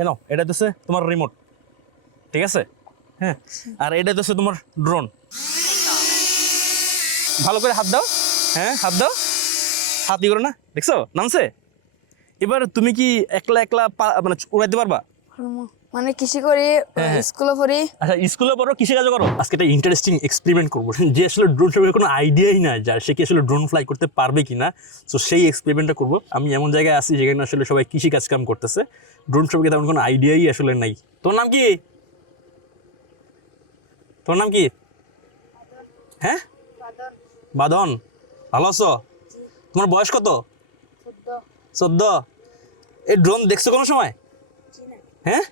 এ নাও, এটা হচ্ছে তোমার রিমোট ঠিক আছে? হ্যাঁ আর এটা হচ্ছে তোমার ড্রোন ভালো করে হাত দাও হ্যাঁ হাত দাও। হাত ই করো না, দেখছ? নামছে? এবার তুমি কি একলা একলা মানে উড়াইতে পারবা? মানে কৃষি করি হ্যাঁ, হ্যাঁ। স্কুলে পড়ি আচ্ছা স্কুলে পড়ো কিসে কাজ করো? আজকে একটা ইন্টারেস্টিং এক্সপেরিমেন্ট করব। যে আসলে ড্রোন সম্পর্কে কোনো আইডিয়াই না যার সে কি আসলে ড্রোন ফ্লাই করতে পারবে কি না তো সেই এক্সপেরিমেন্টটা করব। আমি এমন জায়গায় আছি যেখানে আসলে সবাই কৃষি কাজ কাম করতেছে। ড্রোন সম্পর্কে তেমন কোনো আইডিয়াই আসলে নাই। তোর নাম কি? তোর নাম কি? হ্যাঁ? বাদন। ভালো আছো? তোমার বয়স কত? চোদ্দ। এই ড্রোন দেখছ কোনো সময়? হ্যাঁ?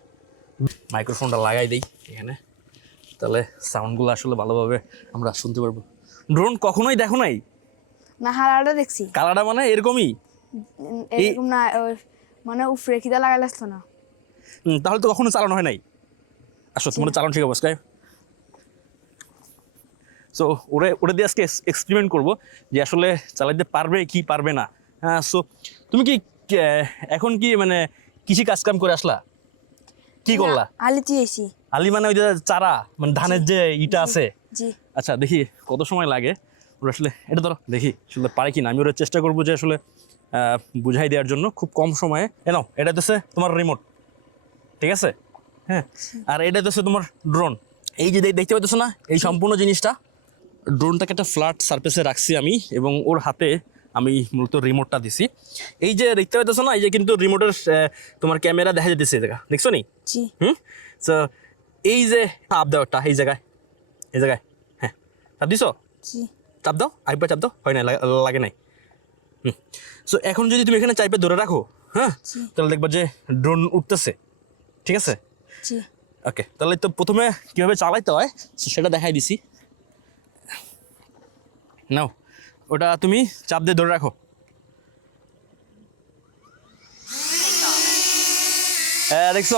মাইক্রোফোনটা লাগাই দিই এখানে। তাহলে সাউন্ডগুলো আসলে ভালোভাবে আমরা শুনতে পারব। ড্রোন কখনোই দেখো নাই? না হারাটা দেখছি। কালারটা মানে এরকমই? এরকম না মানে উফরে খিদা লাগাইলে আসতো না। তাহলে তো কখনো চালানো হয় নাই? আসো তোমার চালানো শিখাবো স্কাই সো ওরে ওরে দিয়ে আজকে এক্সপেরিমেন্ট করব যে আসলে চালাইতে পারবে কি পারবে না। হ্যাঁ সো তুমি কি এখন কি মানে কৃষি কাজ কাম করে আসলা? কি করলা? আলি তুইছি আলি মানে ওই যে চারা মানে ধানের যে ইটা আছে? জি। আচ্ছা দেখি কত সময় লাগে? ওরা আসলে এটা ধরো দেখি আসলে পারে কি না আমি ওরা চেষ্টা করব যে আসলে বুঝাই দেওয়ার জন্য খুব কম সময়ে। এ নাও এটা হচ্ছে তোমার রিমোট ঠিক আছে? হ্যাঁ? আর এটা হচ্ছে তোমার ড্রোন এই যে দেখতে পাচ্ছ না? এই সম্পূর্ণ জিনিসটা ড্রোনটাকে একটা ফ্ল্যাট সারফেসে রাখছি আমি এবং ওর হাতে আমি মূলত রিমোটটা দিছি। এই যে দেখতে পাচ্ছ না এই যে কিন্তু রিমোটের তোমার ক্যামেরা দেখা যেতেছে এই জায়গা। দেখছ নি? হুম? সো এই যে চাপ দাও এই জায়গায় এই জায়গায় হ্যাঁ। চাপ দিছো? চাপ দাও আরেকবার চাপ দাও হয় না লাগে নাই। হুম। সো এখন যদি তুমি এখানে চাইপে ধরে রাখো হ্যাঁ তাহলে দেখবা যে ড্রোন উঠতেছে ঠিক আছে? ওকে তাহলে তো প্রথমে কীভাবে চালাইতে হয় সেটা দেখাই দিছি। নাও ওটা তুমি চাপ দিয়ে ধরে রাখো। হ্যাঁ দেখছ?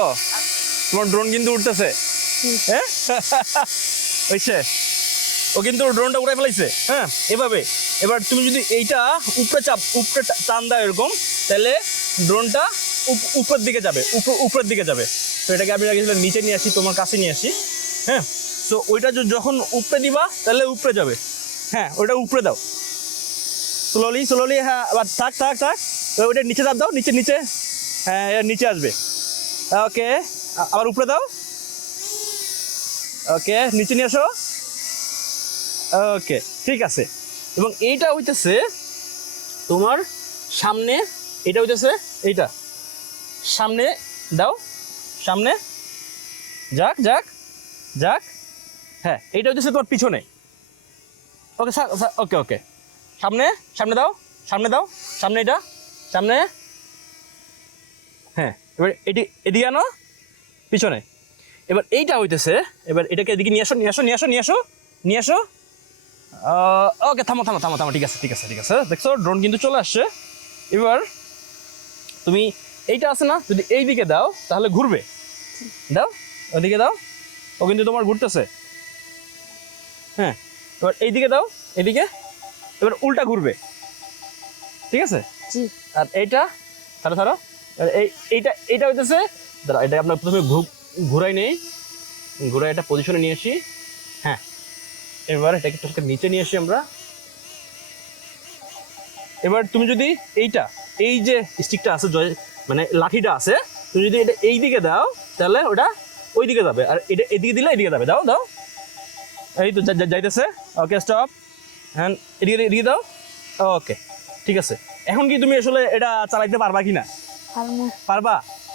তোমার ড্রোন কিন্তু উঠতেছে। হ্যাঁ? হয়েছে ও কিন্তু ড্রোনটা উড়াই ফেলাইছে। হ্যাঁ এভাবে। এবার তুমি যদি এইটা উপরে চাপ উপরে টান দাও এরকম তাহলে ড্রোনটা উপরের দিকে যাবে উপ- উপরের দিকে যাবে। তো এটাকে আমি আগে নিচে নিয়ে আসি তোমার কাছে নিয়ে আসি। হ্যাঁ? তো ওইটা যখন উপরে দিবা তাহলে উপরে যাবে। হ্যাঁ ওইটা উপরে দাও। স্লোলি স্লোলি হ্যাঁ আবার থাক থাক থাক। ওইটা নিচে চাপ দাও, নিচে নিচে। হ্যাঁ নিচে আসবে। ওকে আবার উপরে দাও। ওকে, নিচে নিয়ে আসো। ওকে, ঠিক আছে। এবং এইটা হইতেছে তোমার সামনে এটা হইতেছে এইটা। সামনে দাও, সামনে। যাক যাক যাক। হ্যাঁ এইটা হইতেছে তোমার পিছনে। ওকে ওকে ওকে। সামনে সামনে দাও সামনে দাও, সামনে এটা, সামনে। হ্যাঁ এবার এটি, এদিকে আনো, পিছনে। এবার এইটা হইতেছে, এবার এটাকে এদিকে নিয়ে আসো নিয়ে আসো নিয়ে আসো নিয়ে আসো নিয়ে আসো। ওকে, থামো থামো থামো থামো, ঠিক আছে ঠিক আছে ঠিক আছে। দেখছ ড্রোন কিন্তু চলে আসছে। এবার তুমি এইটা আছে না, যদি এই দিকে দাও, তাহলে ঘুরবে। দাও, ওদিকে দাও, ও কিন্তু তোমার ঘুরতেছে। হ্যাঁ এবার এইদিকে দাও, এদিকে। এবার উল্টা ঘুরবে। ঠিক আছে? আর এইটা ছাড়ো ছাড়ো এই এইটা এইটা হইতেছে দাঁড়া এটা আপনার প্রথমে ঘুরাই নেই। ঘুরাই এটা পজিশনে নিয়ে আসি। হ্যাঁ। এবার এটাকে একটু নিচে নিয়ে আসি আমরা। এবার তুমি যদি এইটা এই যে স্টিকটা আছে জয় মানে লাঠিটা আছে তুমি যদি এটা এই দিকে দাও তাহলে ওটা ওই দিকে যাবে। আর এটা এদিকে দিলে এদিকে যাবে। দাও দাও। এই তো যাইতেছে। ওকে স্টপ হ্যাঁ এদিকে এদিকে দাও। ওকে ঠিক আছে। এখন কি তুমি আসলে এটা চালাইতে পারবা কি না পারবা?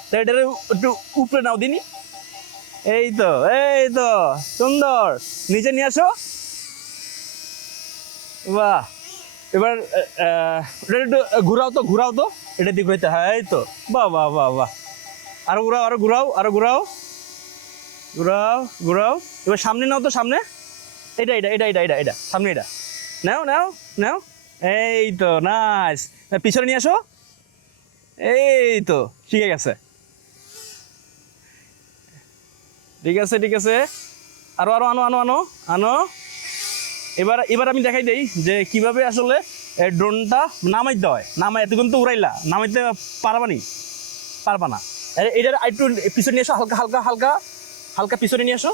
তো এটার একটু উপরে নাও দিনি। এই তো এই তো সুন্দর। নিচে নিয়ে আসো। বাহ। এবার আহ, একটু ঘুরাও তো ঘুরাও তো। এটা দিক হইতে হ্যাঁ এই তো। বাহ বাহ বাহ বাহ। আরও ঘুরাও আরও ঘুরাও আরও ঘুরাও। ঘুরাও ঘুরাও। এবার সামনে নাও তো সামনে। এটা এটা এটা এটা এটা এটা সামনে এটা নাও নাও নাও। এই তো নাইস পিছনে নিয়ে আসো। এই তো শিখে গেছে ঠিক আছে ঠিক আছে। আরও আরও, আনো আনো আনো আনো। এবার এবার আমি দেখাই দেই যে কীভাবে আসলে ড্রোনটা নামাইতে হয়। নামাই এতক্ষণ তো উড়াইলা। নামাইতে পারবা নি? পারবা না। এটার একটু পিছনে নিয়ে আসো, হালকা হালকা হালকা। হালকা পিছনে নিয়ে আসো।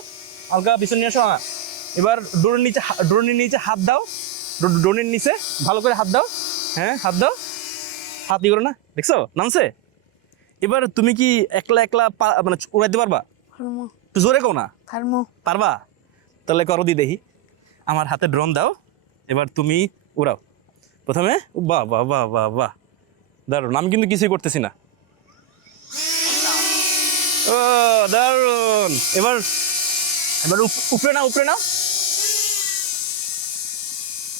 হালকা পিছনে নিয়ে আসো হ্যাঁ। এবার ড্রোনের নিচে ড্রোনের নিচে হাত দাও। ড্রোনের নিচে ভালো করে হাত দাও। হ্যাঁ হাত দাও। হাত ই করো না। দেখছ? নামছে? এবার তুমি কি একলা একলা মানে উড়াইতে পারবা? জোরে কও না। পারবা। তাহলে করো দি দেখি। আমার হাতে ড্রোন দাও। এবার তুমি উড়াও। প্রথমে বাহ বাহ বাহ বাহ বাহ দারুণ। আমি কিন্তু কিছুই করতেছি না। ও দারুণ। এবার এবার উপরে নাও উপরে নাও।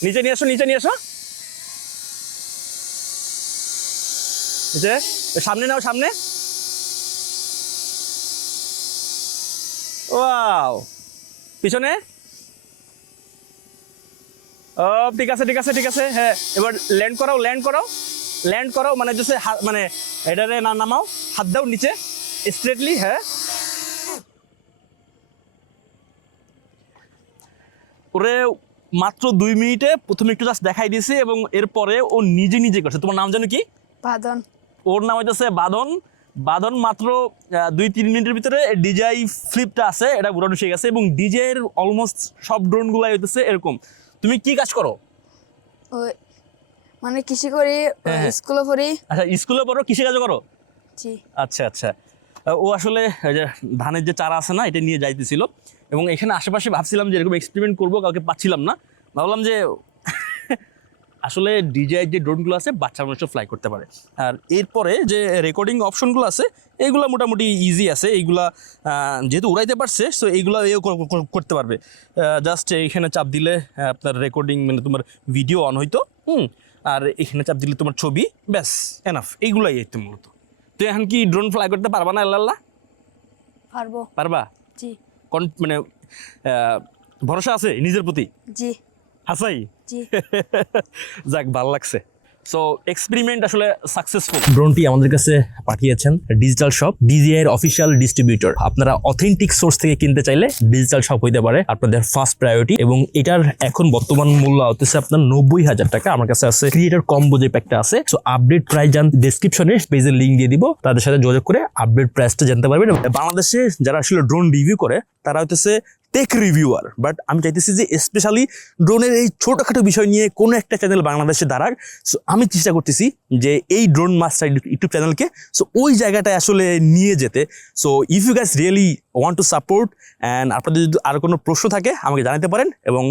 নিচে নিয়ে আসো নিচে নিয়ে আসো। নিচে সামনে নাও, সামনে। ওয়াও। পিছনে? ও, ঠিক আছে ঠিক আছে ঠিক আছে। হ্যাঁ এবার ল্যান্ড করাও ল্যান্ড করাও। ল্যান্ড করাও মানে যে মানে এটারে না নামাও। হাত দাও নিচে স্ট্রেটলি হ্যাঁ। ওরে মাত্র দুই মিনিটে প্রথমে একটু জাস্ট দেখাই দিয়েছে এবং এরপরে ও নিজে নিজে করছে। তোমার নাম জানো কি? বাদন। ওর নাম হইতেছে বাদন। বাদন মাত্র দুই তিন মিনিটের ভিতরে ডিজাই ফ্লিপটা আছে এটা ঘুরানো শিখে গেছে এবং ডিজের অলমোস্ট সব ড্রোনগুলাই হইতেছে এরকম। তুমি কি কাজ করো? মানে কৃষি করি হ্যাঁ, হ্যাঁ। স্কুলে পড়ি। আচ্ছা স্কুলে পড়ো কৃষি কাজ করো? জি। আচ্ছা আচ্ছা। ও আসলে যে ধানের যে চারা আছে না, এটা নিয়ে যাইতেছিল। এবং এখানে আশেপাশে ভাবছিলাম যে এরকম এক্সপেরিমেন্ট করব, কাউকে পাচ্ছিলাম না। ভাবলাম যে, আসলে ডিজাই যে ড্রোনগুলো আছে বাচ্চা মানুষও ফ্লাই করতে পারে। আর এরপরে যে রেকর্ডিং অপশনগুলো আছে এইগুলো মোটামুটি ইজি আছে। এইগুলা যেহেতু উড়াইতে পারছে সো এইগুলো এও কর- কর- করতে পারবে। জাস্ট এইখানে চাপ দিলে আপনার রেকর্ডিং মানে তোমার ভিডিও অন হইতো, হুম। আর এখানে চাপ দিলে তোমার ছবি, ব্যাস এনাফ এইগুলাই এই তো মূলত। তুই এখন কি ড্রোন ফ্লাই করতে পারবা না আল্লাহ পারব। পারবা? জি। কোন মানে ভরসা আছে নিজের প্রতি? জি। হাসাই জি। যাক ভালো লাগছে। সো এক্সপেরিমেন্ট আসলে সাকসেসফুল ড্রোনটি আমাদের কাছে পাঠিয়েছেন ডিজিটাল শপ ডিজিআই এর অফিসিয়াল ডিস্ট্রিবিউটর আপনারা অথেন্টিক সোর্স থেকে কিনতে চাইলে ডিজিটাল শপ হইতে পারে আপনাদের ফার্স্ট প্রায়োরিটি এবং এটার এখন বর্তমান মূল্য হতেছে আপনার নব্বই হাজার টাকা। আমার কাছে আছে ক্রিয়েটর কম্বো যে প্যাকটা আছে। সো আপডেট প্রাইস জানতে ডেসক্রিপশনে পেজের লিঙ্ক দিয়ে দিব। তাদের সাথে যোগাযোগ করে আপডেট প্রাইসটা জানতে পারবেন। বাংলাদেশে যারা আসলে ড্রোন রিভিউ করে, তারা হইতেছে টেক রিভিউয়ার বাট আমি চাইতেছি যে স্পেশালি ড্রোনের এই ছোটোখাটো বিষয় নিয়ে কোনো একটা চ্যানেল বাংলাদেশে দাঁড়াক। সো আমি চেষ্টা করতেছি যে এই ড্রোন মাস্টার ইউটিউব চ্যানেলকে সো ওই জায়গাটায় আসলে নিয়ে যেতে। So if you guess really want to support and আপনাদের যদি আরও কোনো প্রশ্ন থাকে, আমাকে জানাতে পারেন এবং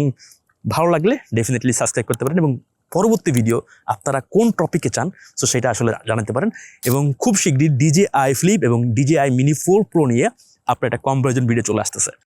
ভালো লাগলে ডেফিনেটলি সাবস্ক্রাইব করতে পারেন এবং পরবর্তী ভিডিও আপনারা কোন টপিকে চান সো সেটা আসলে জানাতে পারেন। এবং খুব শীঘ্রই ডিজে আই ফ্লিপ এবং DJI mini four pro নিয়ে আপনার একটা কম্পারিজন ভিডিও চলে আসতেছে।